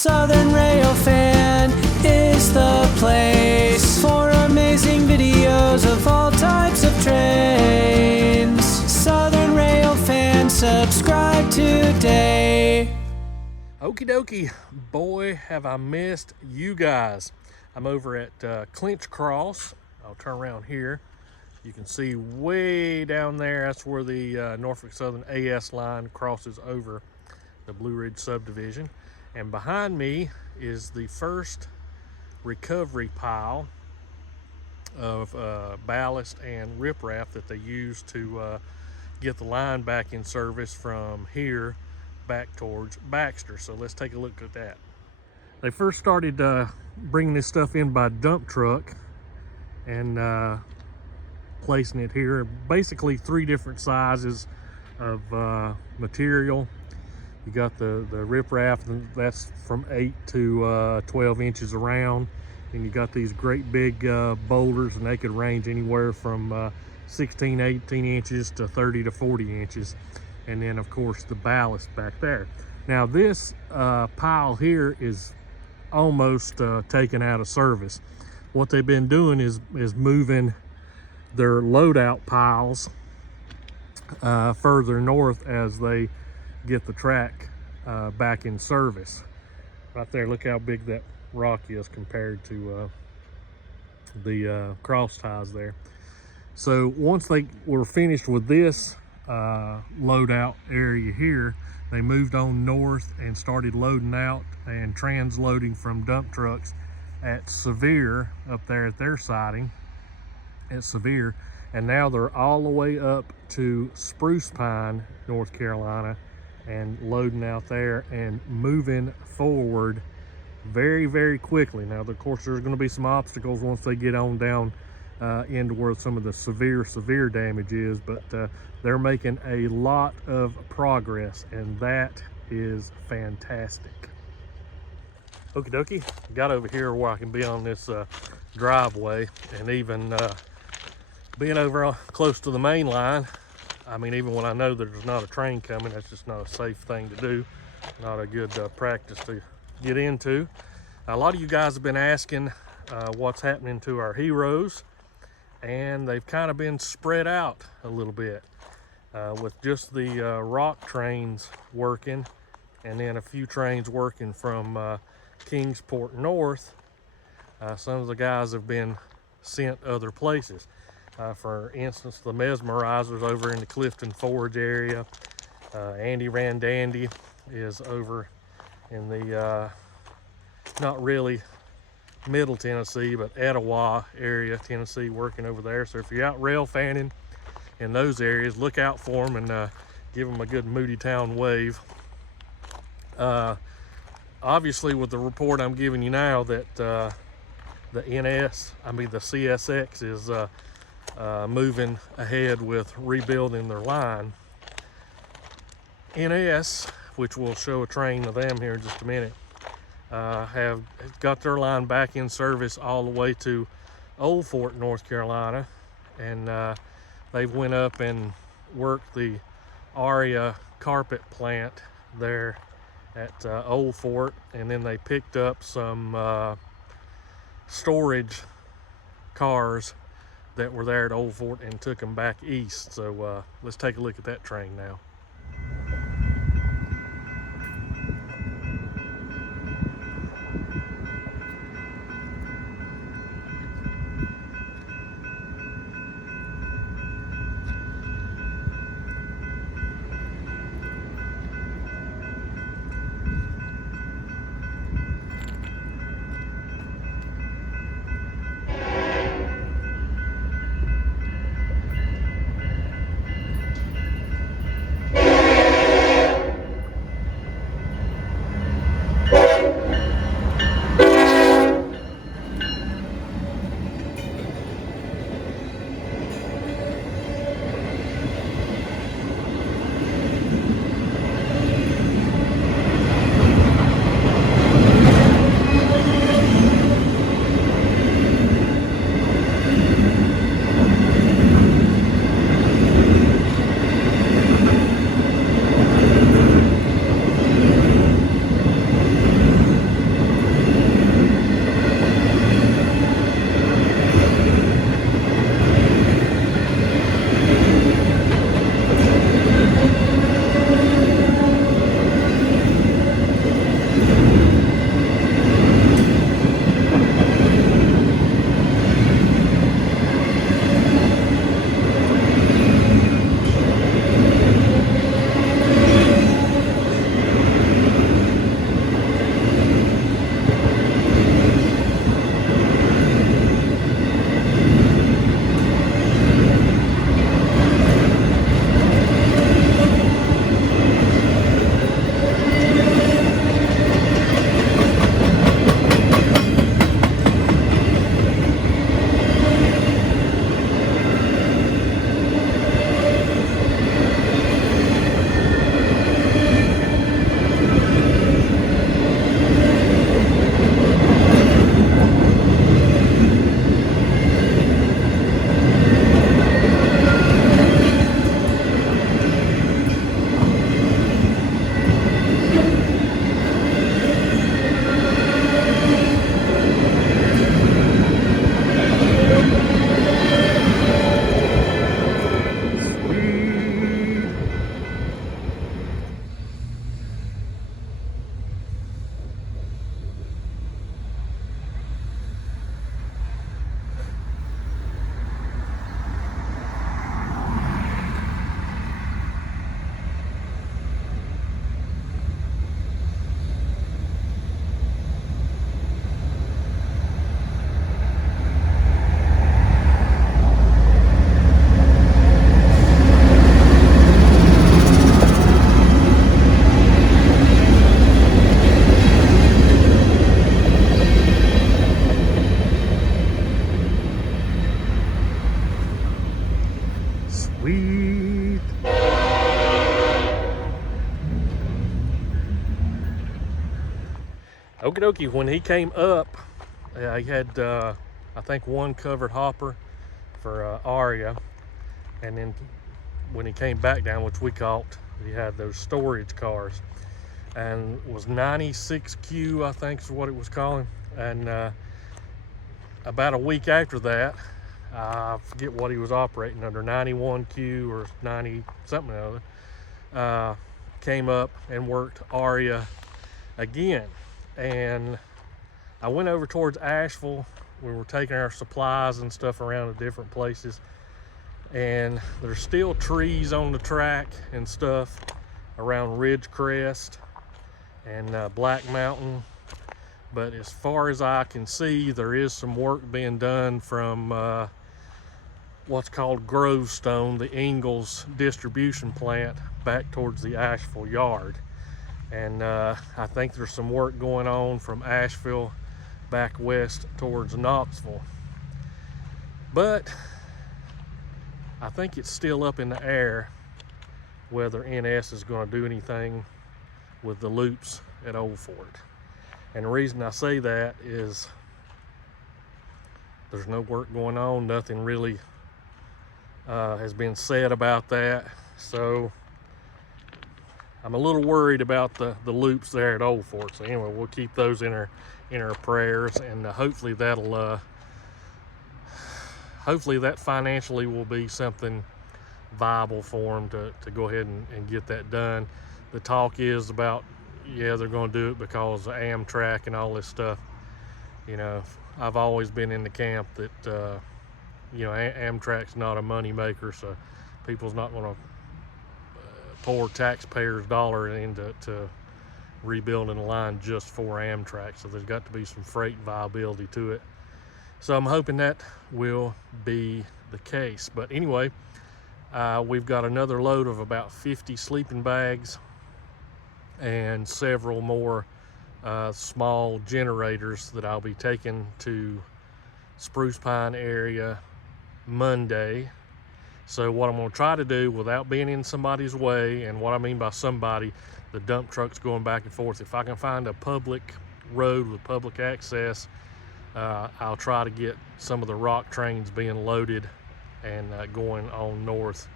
Southern Rail Fan is the place for amazing videos of all types of trains. Southern Rail Fan, subscribe today. Okie dokie, boy, have I missed you guys. I'm over at Clinch Cross. I'll turn around here. You can see way down there, that's where the Norfolk Southern AS line crosses over the Blue Ridge subdivision. And behind me is the first recovery pile of ballast and riprap that they use to get the line back in service from here back towards Baxter. So let's take a look at that. They first started bringing this stuff in by dump truck and placing it here. Basically 3 different sizes of material. You got the riprap, that's from 8 to 12 inches around. And you got these great big boulders, and they could range anywhere from 16, 18 inches to 30 to 40 inches. And then of course the ballast back there. Now this pile here is almost taken out of service. What they've been doing is moving their loadout piles further north as they get the track back in service. Right there, look how big that rock is compared to the cross ties there. So once they were finished with this loadout area here, they moved on north and started loading out and transloading from dump trucks at Sevier up there at their siding at Sevier, and now they're all the way up to Spruce Pine, North Carolina, and loading out there and moving forward very, very quickly. Now of course there's going to be some obstacles once they get on down into where some of the severe damage is, but they're making a lot of progress, and that is fantastic. Okie dokie, got over here where I can be on this driveway, and even being over close to the main line, I mean, even when I know that there's not a train coming, that's just not a safe thing to do, not a good practice to get into. A lot of you guys have been asking what's happening to our heroes, and they've kind of been spread out a little bit with just the rock trains working, and then a few trains working from Kingsport north. Some of the guys have been sent other places. For instance, the mesmerizers over in the Clifton Forge area. Andy Randandy is over in the not really middle Tennessee, but Etowah area, Tennessee, working over there. So if you're out rail fanning in those areas, look out for them and give them a good Moody Town wave. Obviously, with the report I'm giving you now that the CSX is moving ahead with rebuilding their line. NS, which we'll show a train of them here in just a minute, have got their line back in service all the way to Old Fort, North Carolina, and they've went up and worked the ARIA carpet plant there at Old Fort, and then they picked up some storage cars that were there at Old Fort and took them back east. So let's take a look at that train now. Okie dokie, when he came up, he had, I think, one covered hopper for Aria. And then when he came back down, which we caught, he had those storage cars. And was 96Q, I think is what it was calling. And about a week after that, I forget what he was operating under, 91Q or 90 something or other, came up and worked Aria again. And I went over towards Asheville. We were taking our supplies and stuff around to different places, and there's still trees on the track and stuff around Ridge Crest and Black Mountain. But as far as I can see, there is some work being done from what's called Grovestone, the Ingalls distribution plant, back towards the Asheville yard. And I think there's some work going on from Asheville back west towards Knoxville. But I think it's still up in the air whether NS is going to do anything with the loops at Old Fort. And the reason I say that is there's no work going on. Nothing really has been said about that. So I'm a little worried about the loops there at Old Fort. So anyway, we'll keep those in our prayers, and hopefully that'll hopefully that financially will be something viable for them to go ahead and get that done. The talk is about, yeah, they're going to do it because of Amtrak and all this stuff. You know, I've always been in the camp that you know, Amtrak's not a money maker, so people's not going to pour taxpayers' dollars into rebuilding a line just for Amtrak. So there's got to be some freight viability to it. So I'm hoping that will be the case. But anyway, we've got another load of about 50 sleeping bags and several more small generators that I'll be taking to Spruce Pine area Monday. So what I'm going to try to do without being in somebody's way, and what I mean by somebody, the dump trucks going back and forth, if I can find a public road with public access, I'll try to get some of the rock trains being loaded and going on north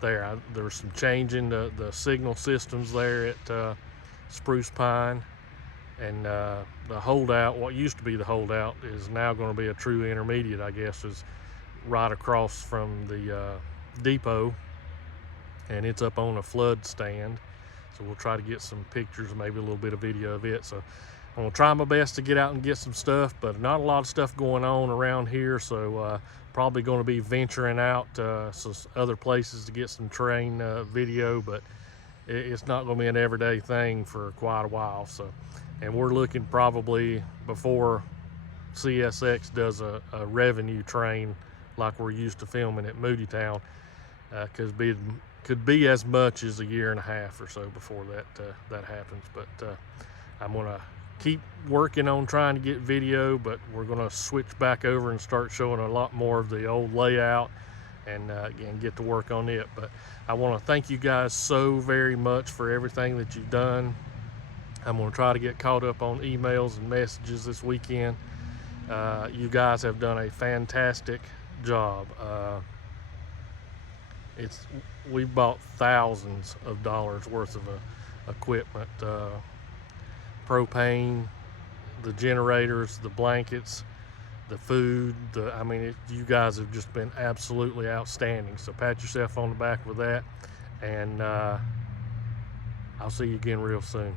there. There's some changing the signal systems there at Spruce Pine, and the holdout, what used to be the holdout, is now going to be a true intermediate, I guess, is right across from the depot, and it's up on a flood stand. So we'll try to get some pictures, maybe a little bit of video of it. So I'm gonna try my best to get out and get some stuff, but not a lot of stuff going on around here. So probably going to be venturing out to other places to get some train video, but it's not going to be an everyday thing for quite a while. So, and we're looking probably before CSX does a revenue train like we're used to filming at Moodytown, could be as much as a year and a half or so before that happens. But I'm gonna keep working on trying to get video, but we're gonna switch back over and start showing a lot more of the old layout and get to work on it. But I want to thank you guys so very much for everything that you've done. I'm gonna try to get caught up on emails and messages this weekend. You guys have done a fantastic job. We've bought thousands of dollars worth of equipment, propane, the generators, the blankets, the food. You guys have just been absolutely outstanding. So pat yourself on the back with that, and I'll see you again real soon.